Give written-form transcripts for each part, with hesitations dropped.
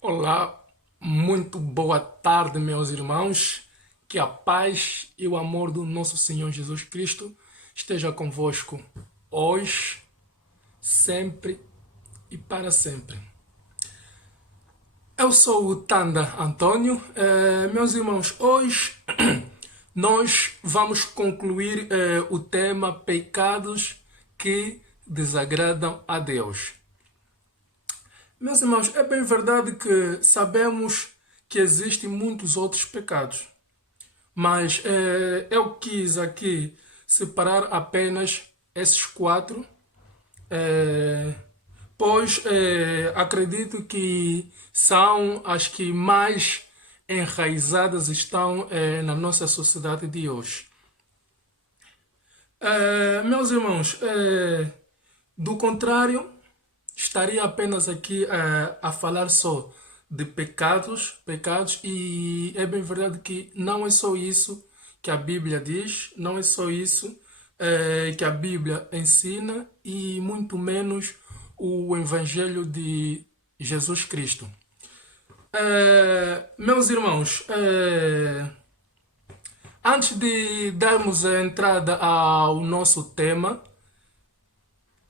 Olá, muito boa tarde, meus irmãos. Que a paz e o amor do nosso Senhor Jesus Cristo esteja convosco hoje, sempre e para sempre. Eu sou o Tanda Antônio. Meus irmãos, hoje nós vamos concluir o tema pecados que desagradam a Deus. Meus irmãos, é bem verdade que sabemos que existem muitos outros pecados, mas eu quis aqui separar apenas esses quatro, eh, pois acredito que são as que mais enraizadas estão na nossa sociedade de hoje. Meus irmãos, do contrário, estaria apenas aqui a falar só de pecados, e é bem verdade que não é só isso que a Bíblia diz, não é só isso que a Bíblia ensina, e muito menos o Evangelho de Jesus Cristo. Meus irmãos, antes de darmos a entrada ao nosso tema,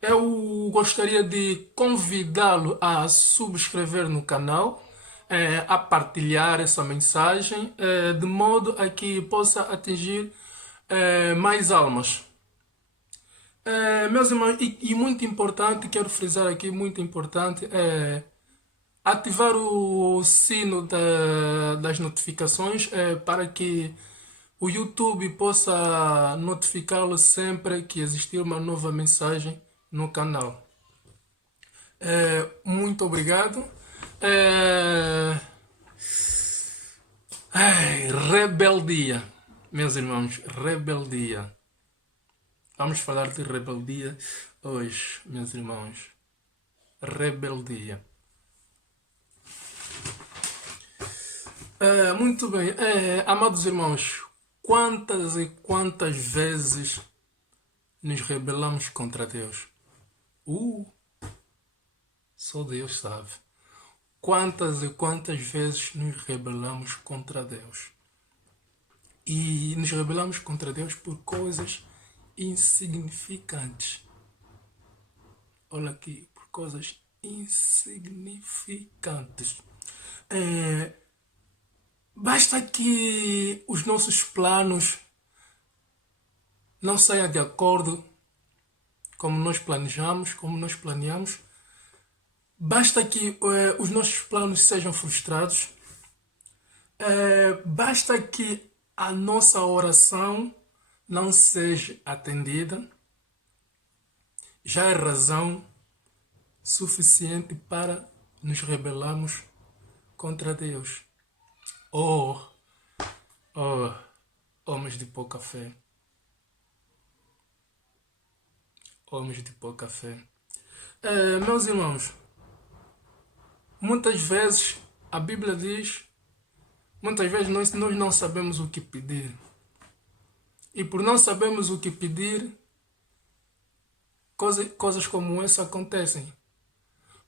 eu gostaria de convidá-lo a subscrever no canal, a partilhar essa mensagem, de modo a que possa atingir mais almas. Meus irmãos, e muito importante, quero frisar aqui, muito importante, é ativar o sino das notificações, para que o YouTube possa notificá-lo sempre que existir uma nova mensagem no canal. Muito obrigado. É, Rebeldia, meus irmãos, rebeldia. Vamos falar de rebeldia hoje, meus irmãos. Rebeldia. Muito bem, amados irmãos, quantas e quantas vezes nos rebelamos contra Deus? Só Deus sabe. Quantas e quantas vezes nos rebelamos contra Deus? E nos rebelamos contra Deus por coisas insignificantes. Olha aqui, por coisas insignificantes. Basta que os nossos planos não saiam de acordo como nós planejamos, como nós planeamos. Basta que os nossos planos sejam frustrados. Basta que a nossa oração não seja atendida. Já é razão suficiente para nos rebelarmos contra Deus. Oh, homens de pouca fé. Homens de pouca fé. Meus irmãos, muitas vezes a Bíblia diz, muitas vezes nós não sabemos o que pedir. E por não sabermos o que pedir, coisas como essa acontecem.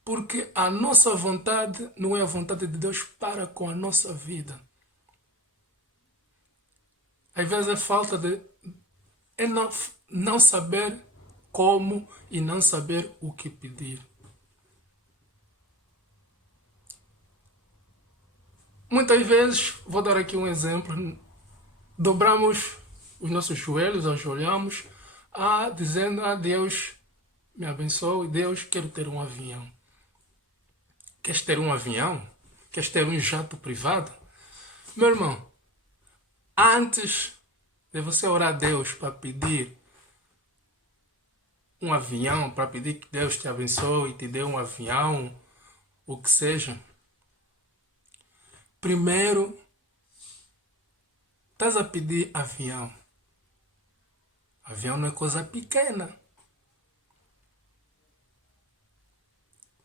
Porque a nossa vontade não é a vontade de Deus para com a nossa vida. Às vezes é falta de... é não saber como e não saber o que pedir. Muitas vezes, vou dar aqui um exemplo, dobramos os nossos joelhos, ajoelhamos, dizendo a Deus, me abençoe, Deus, quero ter um avião. Queres ter um avião? Queres ter um jato privado? Meu irmão, antes de você orar a Deus para pedir um avião, para pedir que Deus te abençoe e te dê um avião, o que seja, primeiro estás a pedir avião. Avião não é coisa pequena.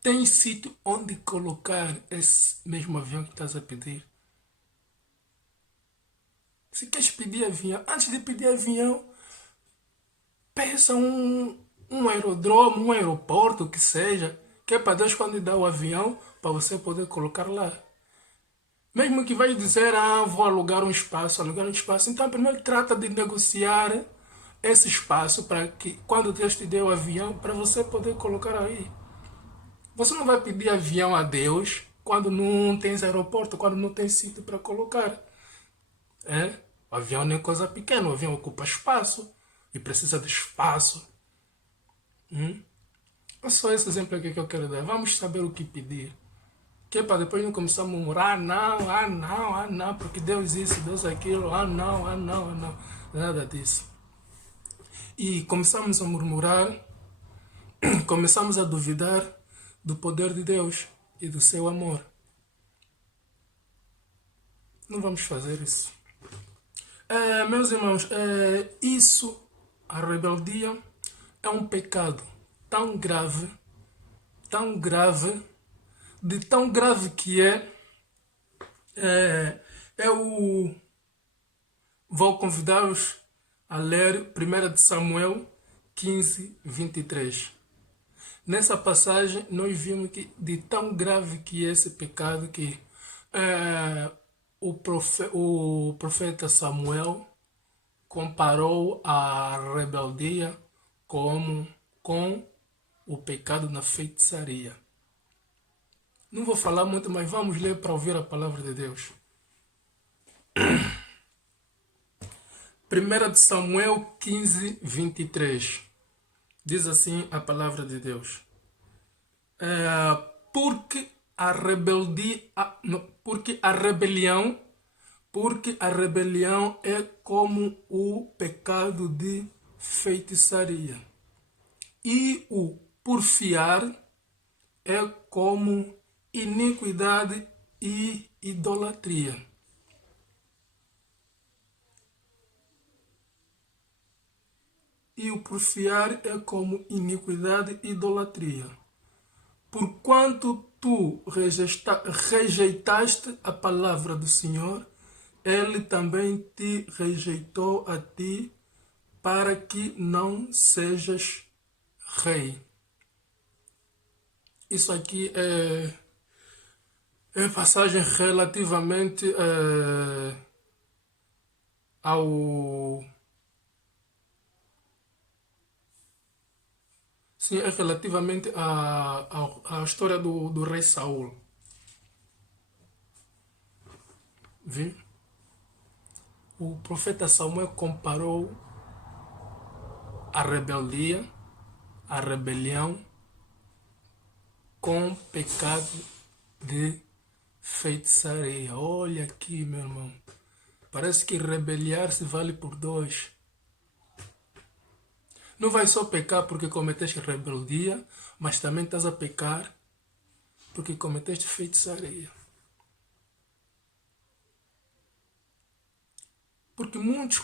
Tem sítio onde colocar esse mesmo avião que estás a pedir. Se queres pedir avião, antes de pedir avião, pensa um aerodromo, um aeroporto, que seja, que é para Deus quando dá o avião, para você poder colocar lá. Mesmo que vai dizer, vou alugar um espaço, então primeiro trata de negociar esse espaço para que quando Deus te dê o avião, para você poder colocar aí. Você não vai pedir avião a Deus quando não tens aeroporto, quando não tens sítio para colocar. É? O avião não é coisa pequena, o avião ocupa espaço e precisa de espaço. É só esse exemplo aqui que eu quero dar. Vamos saber o que pedir. Que é para depois não começar a murmurar, não, porque Deus isso, Deus aquilo, não. Nada disso. E começamos a murmurar, começamos a duvidar do poder de Deus e do seu amor. Não vamos fazer isso. Meus irmãos, a rebeldia, é um pecado tão grave, de tão grave que eu vou convidá-los a ler 1 de Samuel 15:23. Nessa passagem, nós vimos que de tão grave que é esse pecado que o profeta Samuel comparou a rebeldia com o pecado na feitiçaria. Não vou falar muito, mas vamos ler para ouvir a palavra de Deus. 1 de Samuel 15:23. Diz assim a palavra de Deus. Porque a rebelião é como o pecado de feitiçaria. E o porfiar é como iniquidade e idolatria. E o porfiar é como iniquidade e idolatria. Porquanto tu rejeitaste a palavra do Senhor, Ele também te rejeitou a ti, para que não sejas rei. Isso aqui é passagem relativamente ao... Sim, é relativamente à história do rei Saul. Viu? O profeta Samuel comparou a rebeldia, a rebelião, com pecado de feitiçaria. Olha aqui, meu irmão. Parece que rebeliar-se vale por dois. Não vai só pecar porque cometeste rebeldia, mas também estás a pecar porque cometeste feitiçaria. Porque muitos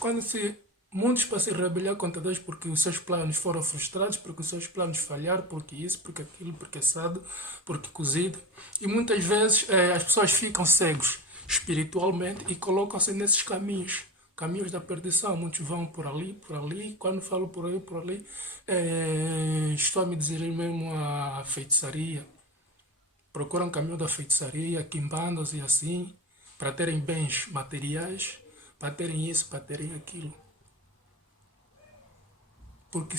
para se rebelar contra Deus porque os seus planos foram frustrados, porque os seus planos falharam, porque isso, porque aquilo, porque assado, porque cozido. E muitas vezes as pessoas ficam cegos espiritualmente e colocam-se nesses caminhos da perdição. Muitos vão por ali, quando falo por ali, estou a me dizer mesmo a feitiçaria. Procuram o caminho da feitiçaria, quimbandos e assim, para terem bens materiais, para terem isso, para terem aquilo. Porque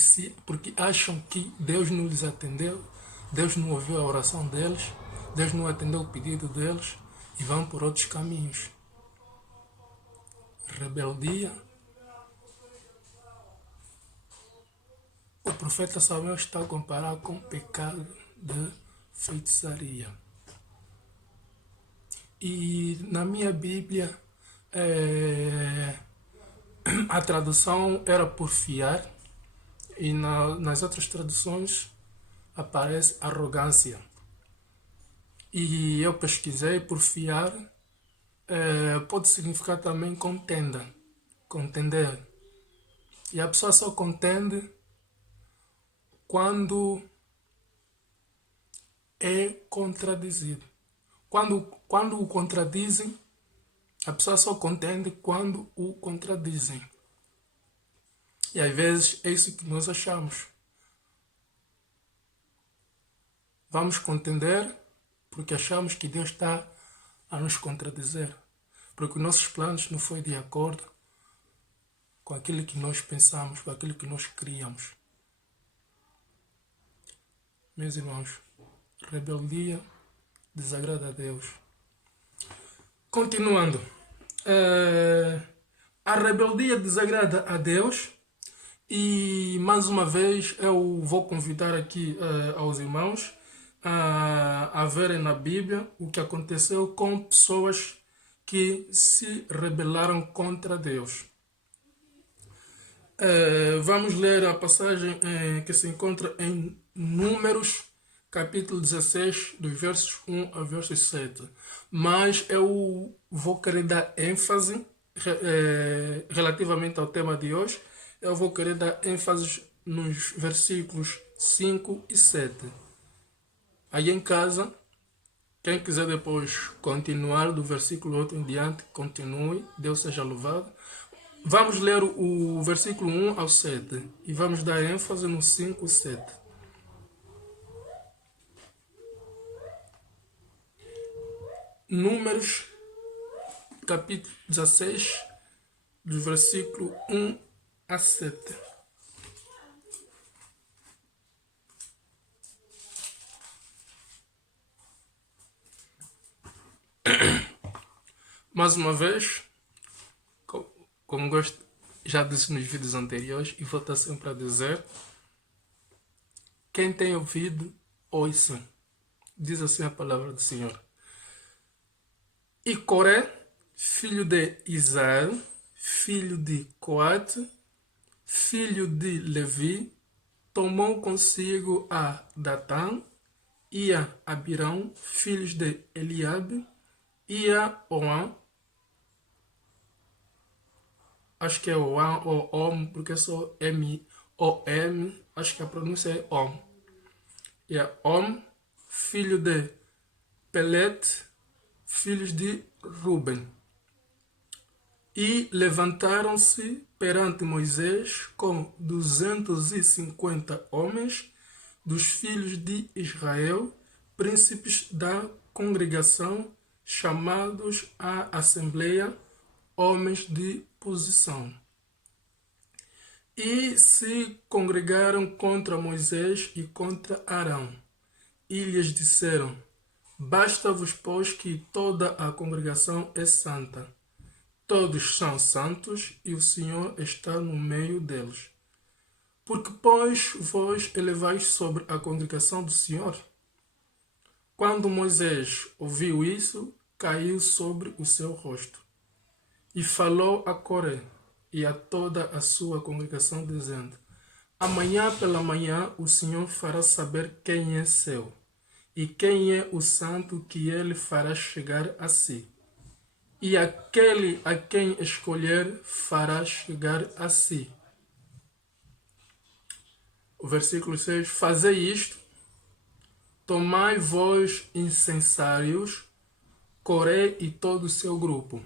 acham que Deus não lhes atendeu, Deus não ouviu a oração deles, Deus não atendeu o pedido deles e vão por outros caminhos. Rebeldia. O profeta Samuel está a comparar com o pecado de feitiçaria. E na minha Bíblia, a tradução era porfiar, e nas outras traduções aparece arrogância. E eu pesquisei, porfiar pode significar também contender. E a pessoa só contende quando é contradizido. Quando o contradizem, a pessoa só contende quando o contradizem. E às vezes é isso que nós achamos. Vamos contender porque achamos que Deus está a nos contradizer. Porque os nossos planos não foi de acordo com aquilo que nós pensamos, com aquilo que nós criamos. Meus irmãos, rebeldia desagrada a Deus. Continuando. A rebeldia desagrada a Deus e mais uma vez eu vou convidar aqui aos irmãos a verem na Bíblia o que aconteceu com pessoas que se rebelaram contra Deus. Vamos ler a passagem que se encontra em Números, capítulo 16, dos versos 1 a versos 7. Mas eu vou querer dar ênfase relativamente ao tema de hoje. Eu vou querer dar ênfase nos versículos 5 e 7. Aí em casa, quem quiser depois continuar do versículo 8 em diante, continue. Deus seja louvado. Vamos ler o versículo 1 ao 7 e vamos dar ênfase no 5 e 7. Números, capítulo 16, do versículo 1 a 7. Mais uma vez, como gosto, já disse nos vídeos anteriores e vou estar sempre a dizer, quem tem ouvido, ouça. Diz assim a palavra do Senhor. E Coré, filho de Israel, filho de Coate, filho de Levi, tomou consigo a Datã e a Abirão, filhos de Eliabe, e a Oam, acho que é Oam ou Om, porque é só M-O-M, acho que a pronúncia é Om. E a Om, filho de Pelete, filhos de Ruben. E levantaram-se perante Moisés com 250 homens dos filhos de Israel, príncipes da congregação, chamados à assembleia, homens de posição. E se congregaram contra Moisés e contra Arão. E lhes disseram: basta-vos, pois, que toda a congregação é santa. Todos são santos e o Senhor está no meio deles. Porque, pois, vós elevais sobre a congregação do Senhor? Quando Moisés ouviu isso, caiu sobre o seu rosto. E falou a Coré e a toda a sua congregação, dizendo: amanhã pela manhã o Senhor fará saber quem é seu, e quem é o santo que ele fará chegar a si. E aquele a quem escolher fará chegar a si. O versículo 6. Fazei isto, tomai vós incensários, Coré e todo o seu grupo,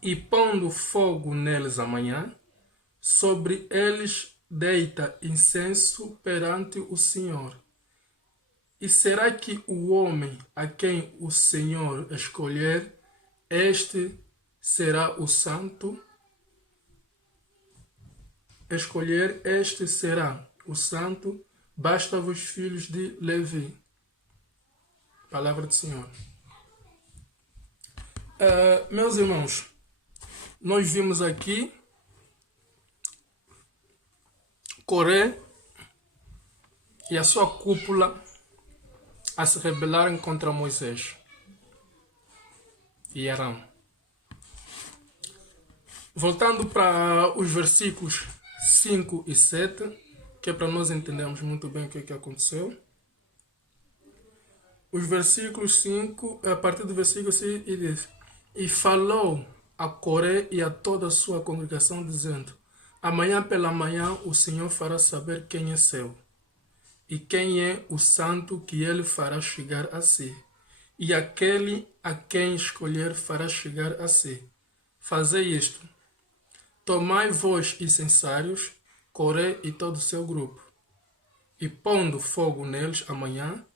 e pondo fogo neles amanhã, sobre eles deita incenso perante o Senhor. E será que o homem a quem o Senhor escolher, este será o santo? Escolher, este será o santo, basta-vos, filhos de Levi. Palavra do Senhor. Meus irmãos, nós vimos aqui Coré e a sua cúpula a se rebelarem contra Moisés e Arão. Voltando para os versículos 5 e 7, que é para nós entendermos muito bem o que aconteceu. Os versículos 5, a partir do versículo 6, ele diz: e falou a Coré e a toda a sua congregação, dizendo: Amanhã pela manhã o Senhor fará saber quem é seu e quem é o santo que ele fará chegar a si. E aquele a quem escolher fará chegar a si. Fazei isto. Tomai vós incensários, Coré e todo o seu grupo, e pondo fogo neles amanhã,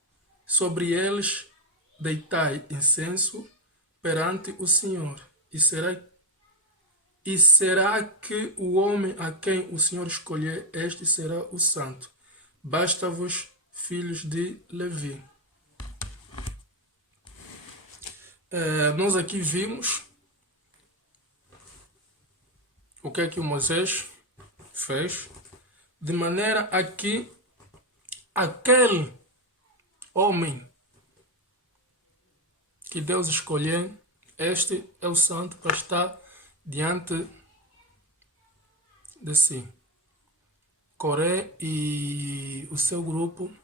sobre eles deitai incenso perante o Senhor. E será que o homem a quem o Senhor escolher, este será o santo. Basta-vos, filhos de Levi. Nós aqui vimos o que é que o Moisés fez, de maneira a que aquele homem que Deus escolheu, este é o santo para estar diante de si. Coré e o seu grupo,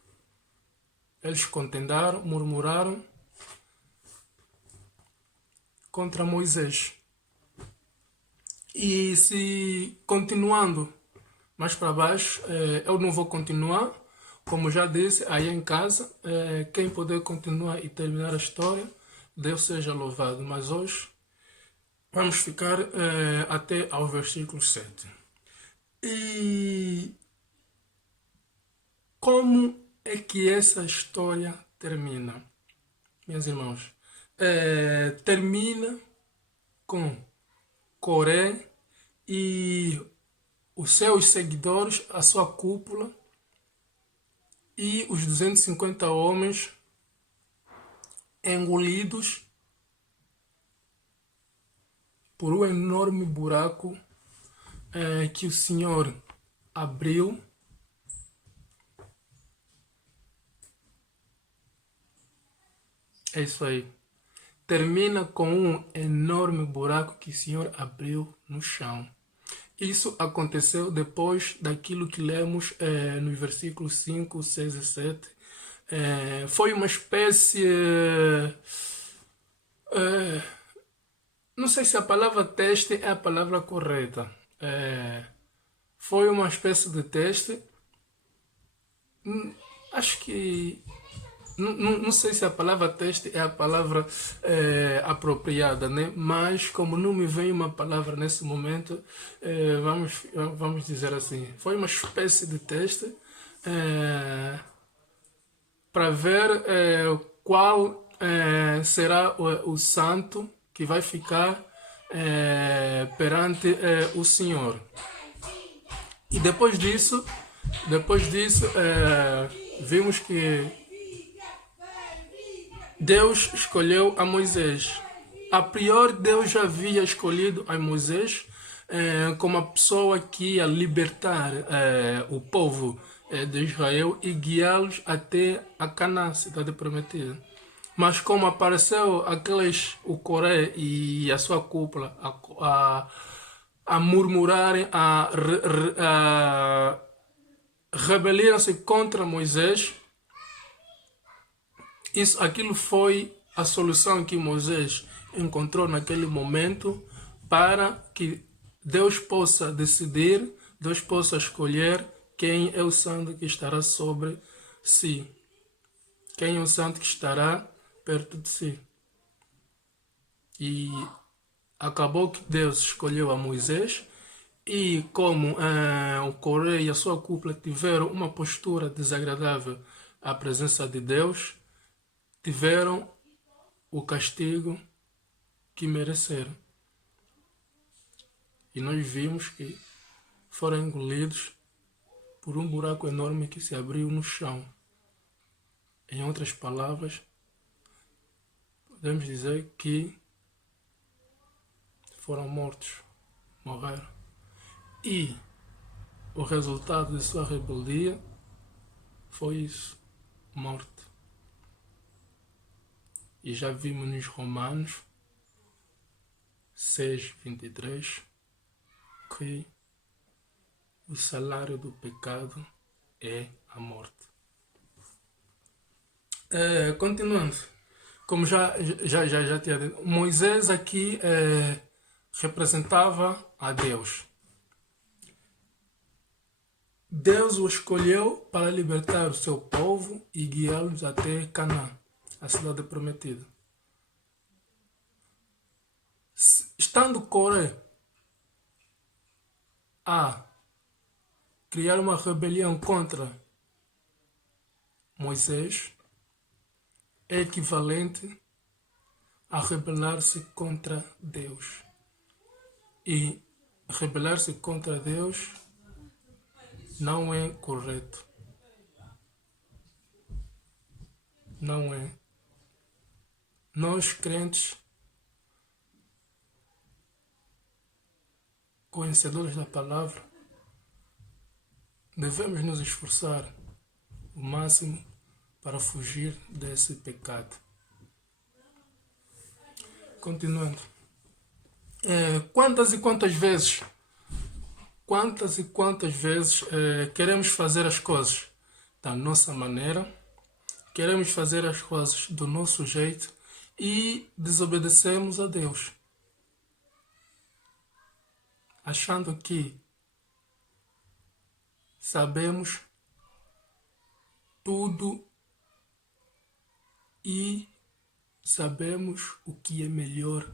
eles contendaram, murmuraram contra Moisés. E se continuando mais para baixo, eu não vou continuar, como já disse, aí em casa, quem puder continuar e terminar a história, Deus seja louvado. Mas hoje vamos ficar até ao versículo 7. E como é que essa história termina, meus irmãos? Termina com Coré e os seus seguidores, a sua cúpula e os 250 homens engolidos por um enorme buraco que o Senhor abriu É isso aí. Termina com um enorme buraco que o Senhor abriu no chão. Isso aconteceu depois daquilo que lemos nos versículos 5, 6 e 7. Foi uma espécie... não sei se a palavra teste é a palavra correta. Foi uma espécie de teste. Acho que... Não sei se a palavra teste é a palavra apropriada, né? Mas como não me vem uma palavra nesse momento, vamos dizer assim. Foi uma espécie de teste para ver qual será o santo que vai ficar perante o Senhor. E depois disso vimos que Deus escolheu a Moisés. A priori, Deus já havia escolhido a Moisés como a pessoa que ia libertar o povo de Israel e guiá-los até a Canaã, cidade prometida. Mas como apareceu o Coré e a sua cúpula a murmurarem, a rebeliam-se contra Moisés, aquilo foi a solução que Moisés encontrou naquele momento para que Deus possa decidir, Deus possa escolher quem é o santo que estará sobre si. Quem é o santo que estará perto de si. E acabou que Deus escolheu a Moisés e como o Coré e a sua cúpula tiveram uma postura desagradável à presença de Deus, tiveram o castigo que mereceram. E nós vimos que foram engolidos por um buraco enorme que se abriu no chão. Em outras palavras, podemos dizer que foram mortos, morreram. E o resultado de sua rebeldia foi isso, morte. E já vimos nos Romanos 6, 23, que o salário do pecado é a morte. Continuando, como já tinha dito, Moisés aqui representava a Deus. Deus o escolheu para libertar o seu povo e guiá-los até Canaã, a cidade prometida. Estando Coré a criar uma rebelião contra Moisés, é equivalente a rebelar-se contra Deus. E rebelar-se contra Deus não é correto. Não é. Nós, crentes, conhecedores da palavra, devemos nos esforçar o máximo para fugir desse pecado. Continuando. Quantas e quantas vezes queremos fazer as coisas da nossa maneira, queremos fazer as coisas do nosso jeito e desobedecemos a Deus, achando que sabemos tudo e sabemos o que é melhor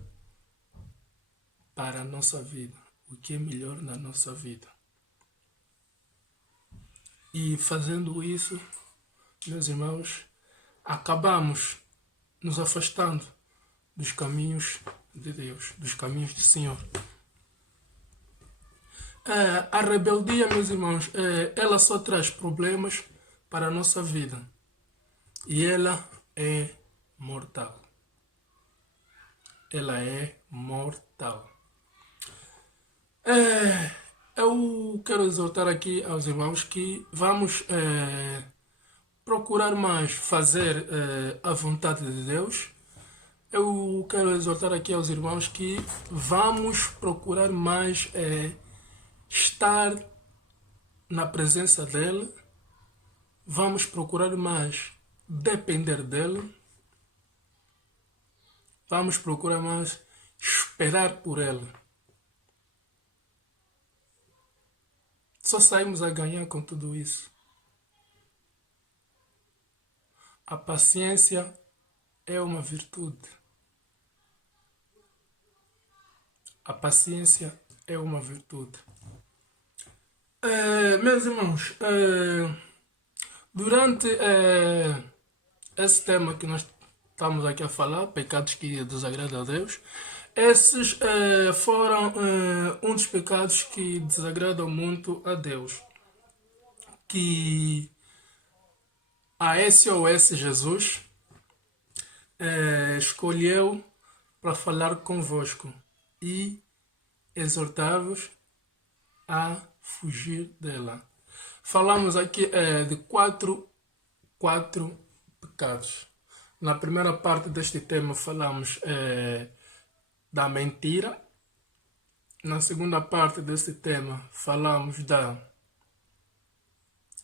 para a nossa vida, o que é melhor na nossa vida. E fazendo isso, meus irmãos, acabamos nos afastando dos caminhos de Deus, dos caminhos do Senhor. A rebeldia, meus irmãos, ela só traz problemas para a nossa vida. E ela é mortal. Ela é mortal. Eu quero exortar aqui aos irmãos que vamos procurar mais fazer a vontade de Deus. Eu quero exortar aqui aos irmãos que vamos procurar mais estar na presença dele, vamos procurar mais depender dele, vamos procurar mais esperar por ele. Só saímos a ganhar com tudo isso. A paciência é uma virtude. A paciência é uma virtude. Meus irmãos, durante esse tema que nós estamos aqui a falar, pecados que desagradam a Deus, esses foram um dos pecados que desagradam muito a Deus, que a SOS Jesus escolheu para falar convosco e exortar-vos a fugir dela. Falamos aqui de quatro pecados. Na primeira parte deste tema falamos da mentira. Na segunda parte deste tema falamos da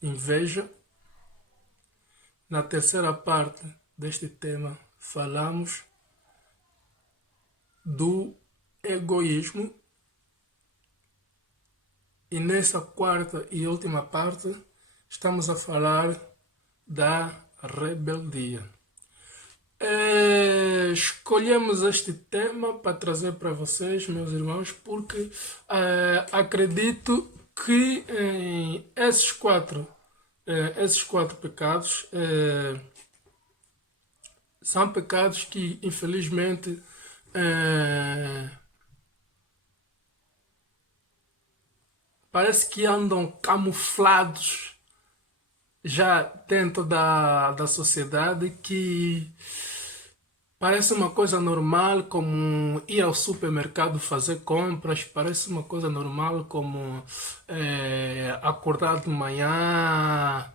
inveja. Na terceira parte deste tema falamos do egoísmo. E nessa quarta e última parte estamos a falar da rebeldia. Escolhemos este tema para trazer para vocês, meus irmãos, porque acredito que esses quatro pecados são pecados que, infelizmente, parece que andam camuflados já dentro da sociedade, que parece uma coisa normal, como ir ao supermercado fazer compras, parece uma coisa normal como acordar de manhã,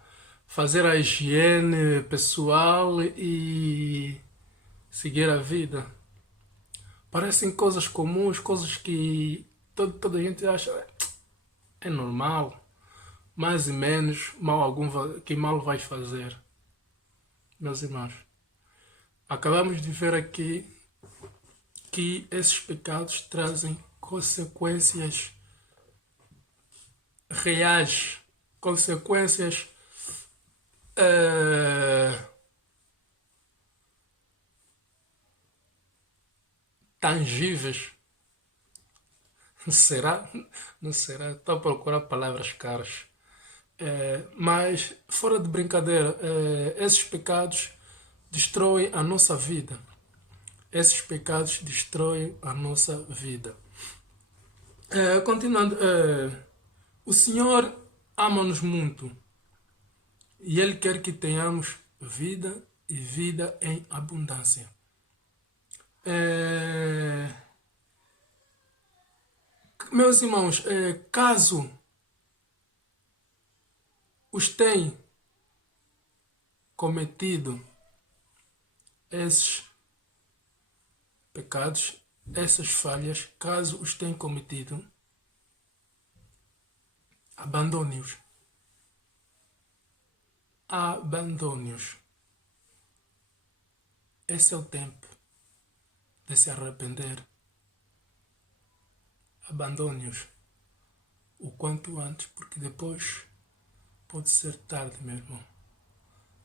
fazer a higiene pessoal e seguir a vida. Parecem coisas comuns, coisas que toda a gente acha é normal, mais e menos, que mal vais fazer. Meus irmãos, acabamos de ver aqui que esses pecados trazem consequências reais consequências eh, tangíveis. Será? Não será? Estou a procurar palavras caras. Mas, fora de brincadeira, esses pecados destroem a nossa vida. Esses pecados destroem a nossa vida. Continuando, o Senhor ama-nos muito e Ele quer que tenhamos vida e vida em abundância. É, meus irmãos, caso os tenham cometido esses pecados, essas falhas, caso os tenham cometido, abandone-os. Abandone-os. Esse é o tempo de se arrepender. Abandone-os o quanto antes, porque depois pode ser tarde, meu irmão.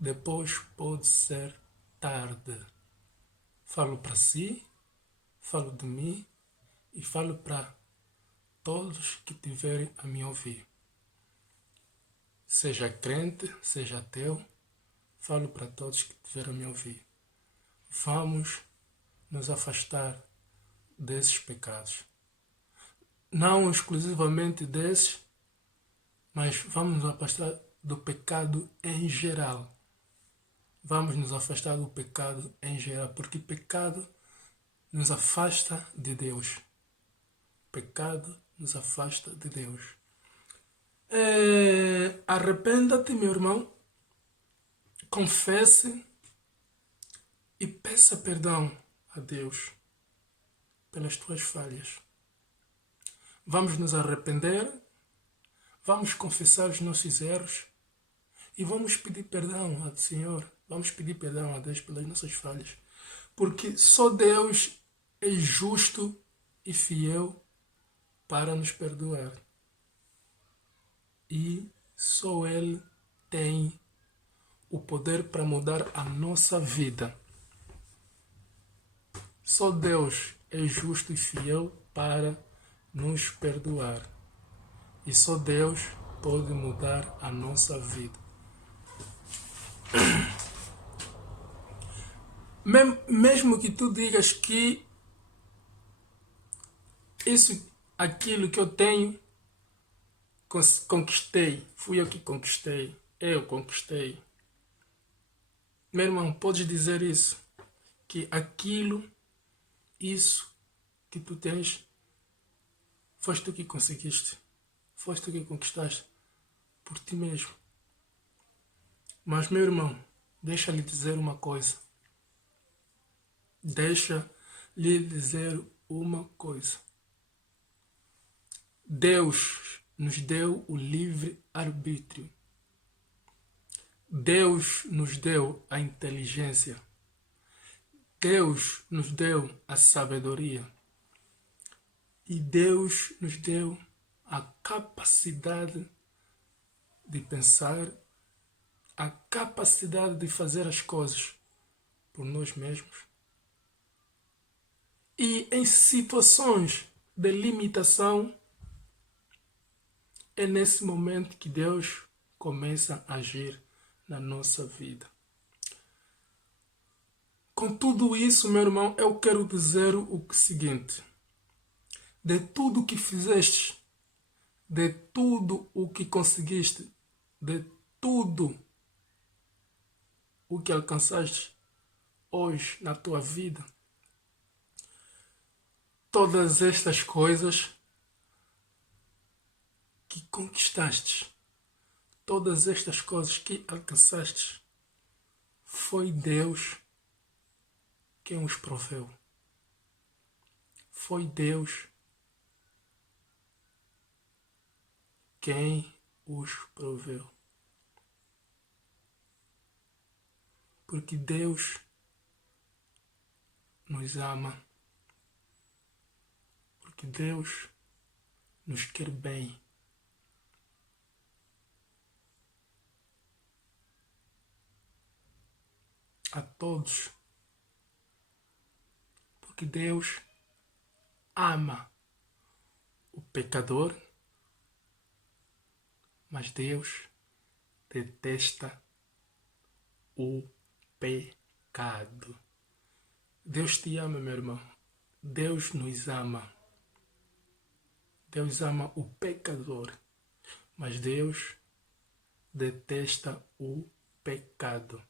Depois pode ser tarde. Falo para si, falo de mim e falo para todos que tiverem a me ouvir. Seja crente, seja ateu, falo para todos que tiverem a me ouvir. Vamos nos afastar desses pecados. Não exclusivamente desses, mas vamos nos afastar do pecado em geral. Vamos nos afastar do pecado em geral, porque pecado nos afasta de Deus. Pecado nos afasta de Deus. Arrependa-te, meu irmão, confesse e peça perdão a Deus pelas tuas falhas. Vamos nos arrepender, vamos confessar os nossos erros e vamos pedir perdão ao Senhor. Vamos pedir perdão a Deus pelas nossas falhas. Porque só Deus é justo e fiel para nos perdoar. E só Ele tem o poder para mudar a nossa vida. Só Deus é justo e fiel para nos perdoar. E só Deus pode mudar a nossa vida. Mesmo que tu digas que aquilo que eu tenho, conquistei, fui eu que conquistei, eu conquistei. Meu irmão, podes dizer isso, que isso que tu tens, foste tu que conseguiste, foste tu que conquistaste por ti mesmo. Mas, meu irmão, deixa-lhe dizer uma coisa. Deixa-lhe dizer uma coisa. Deus nos deu o livre arbítrio. Deus nos deu a inteligência. Deus nos deu a sabedoria. E Deus nos deu a capacidade de pensar, a capacidade de fazer as coisas por nós mesmos. E em situações de limitação, é nesse momento que Deus começa a agir na nossa vida. Com tudo isso, meu irmão, eu quero dizer o seguinte. De tudo o que fizeste, de tudo o que conseguiste, de tudo o que alcançaste hoje na tua vida, todas estas coisas que conquistaste, todas estas coisas que alcançaste, foi Deus quem os proveu. Foi Deus quem os proveu. Porque Deus nos ama. Porque Deus nos quer bem. a todos, porque Deus ama o pecador, mas Deus detesta o pecado. Deus te ama, meu irmão. Deus nos ama. Deus ama o pecador, mas Deus detesta o pecado.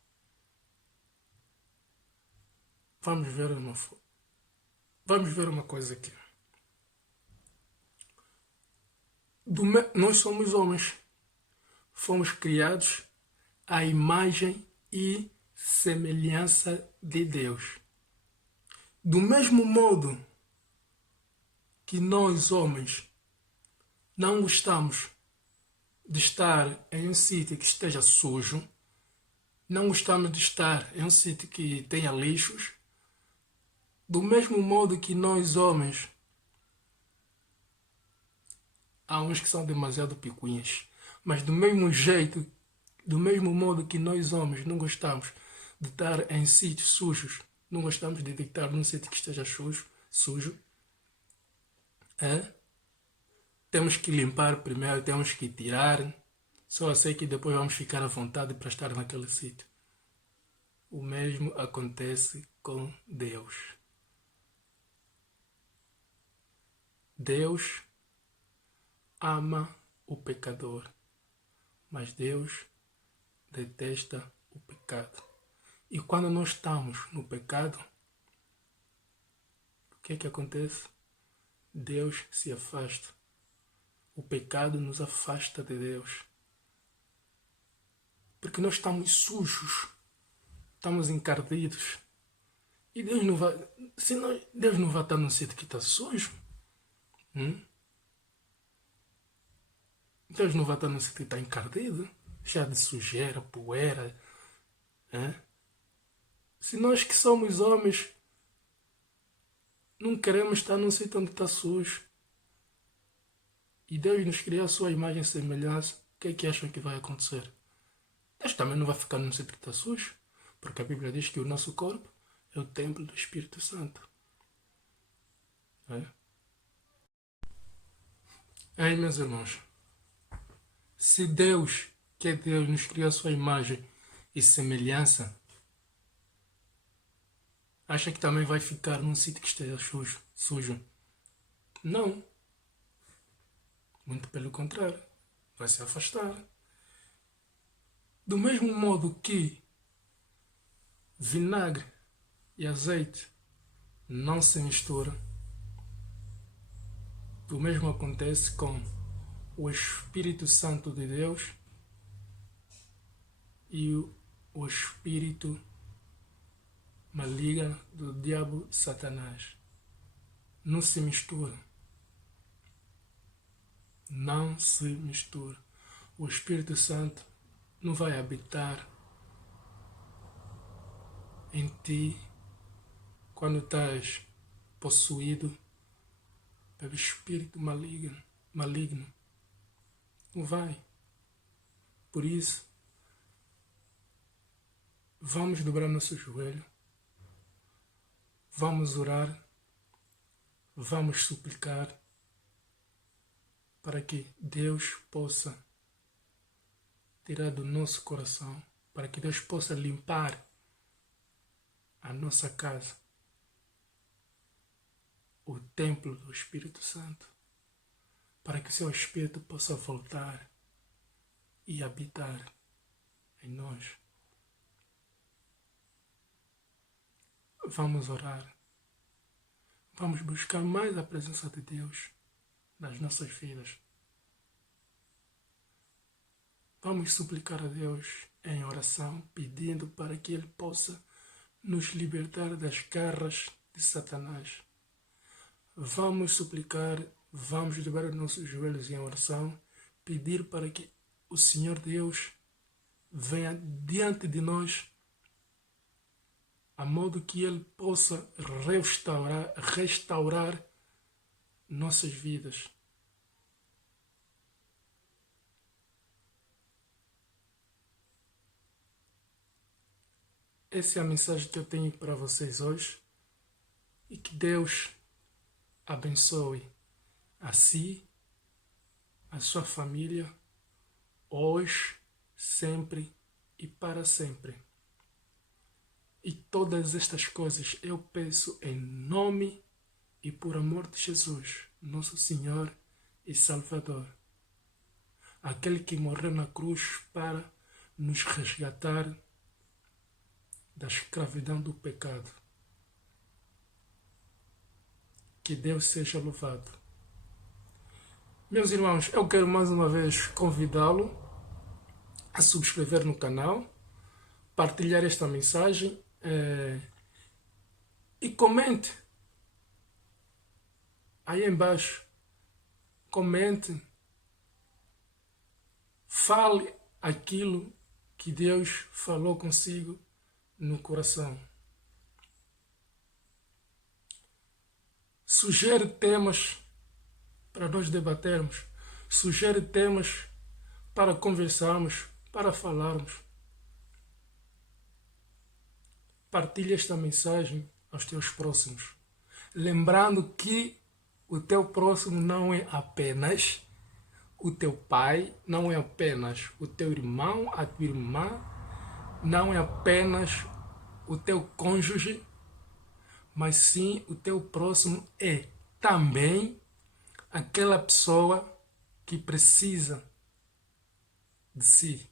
Vamos ver uma coisa aqui. Nós somos homens. Fomos criados à imagem e semelhança de Deus. Do mesmo modo que nós, homens, não gostamos de estar em um sítio que esteja sujo, não gostamos de estar em um sítio que tenha lixos, do mesmo modo que nós, homens, há uns que são demasiado picuinhas, mas do mesmo jeito, do mesmo modo que nós, homens, não gostamos de estar em sítios sujos, não gostamos de estar num sítio que esteja sujo, temos que limpar primeiro, temos que tirar. Só assim que depois vamos ficar à vontade para estar naquele sítio. O mesmo acontece com Deus. Deus ama o pecador, mas Deus detesta o pecado. E quando nós estamos no pecado, o que é que acontece? Deus se afasta. O pecado nos afasta de Deus. Porque nós estamos sujos, estamos encardidos. E Deus não vai. Deus não vai estar num sítio que está sujo. Deus não vai estar num sítio que está encardido, cheio de sujeira, poeira. Se nós que somos homens não queremos estar num sítio onde está sujo, e Deus nos criou a sua imagem e semelhança, o que é que acham que vai acontecer? Deus também não vai ficar num sítio que está sujo, porque a Bíblia diz que o nosso corpo é o templo do Espírito Santo. Aí, meus irmãos, se Deus, que é Deus, nos criou a sua imagem e semelhança, acha que também vai ficar num sítio que esteja sujo? Não. Muito pelo contrário. Vai se afastar. Do mesmo modo que vinagre e azeite não se misturam, o mesmo acontece com o Espírito Santo de Deus e o Espírito maligno do diabo Satanás. Não se mistura. Não se mistura. O Espírito Santo não vai habitar em ti quando estás possuído pelo espírito maligno. Não vai. Por isso, vamos dobrar nosso joelho, vamos orar, vamos suplicar para que Deus possa tirar do nosso coração, para que Deus possa limpar a nossa casa, o templo do Espírito Santo, para que o seu Espírito possa voltar e habitar em nós. Vamos orar. Vamos buscar mais a presença de Deus nas nossas vidas. Vamos suplicar a Deus em oração, pedindo para que Ele possa nos libertar das garras de Satanás. Vamos suplicar, vamos dobrar os nossos joelhos em oração, pedir para que o Senhor Deus venha diante de nós, a modo que Ele possa restaurar nossas vidas. essa é a mensagem que eu tenho para vocês hoje. E que Deus abençoe a si, a sua família, hoje, sempre e para sempre. E todas estas coisas eu peço em nome e por amor de Jesus, nosso Senhor e Salvador. Aquele que morreu na cruz para nos resgatar da escravidão do pecado. Que Deus seja louvado. Meus irmãos, eu quero mais uma vez convidá-lo a subscrever no canal, partilhar esta mensagem e comente aí embaixo. Comente, fale aquilo que Deus falou consigo no coração. Sugere temas para nós debatermos. Sugere temas para conversarmos, para falarmos. Partilhe esta mensagem aos teus próximos. Lembrando que o teu próximo não é apenas o teu pai, não é apenas o teu irmão, a tua irmã, não é apenas o teu cônjuge, mas sim o teu próximo é também aquela pessoa que precisa de si.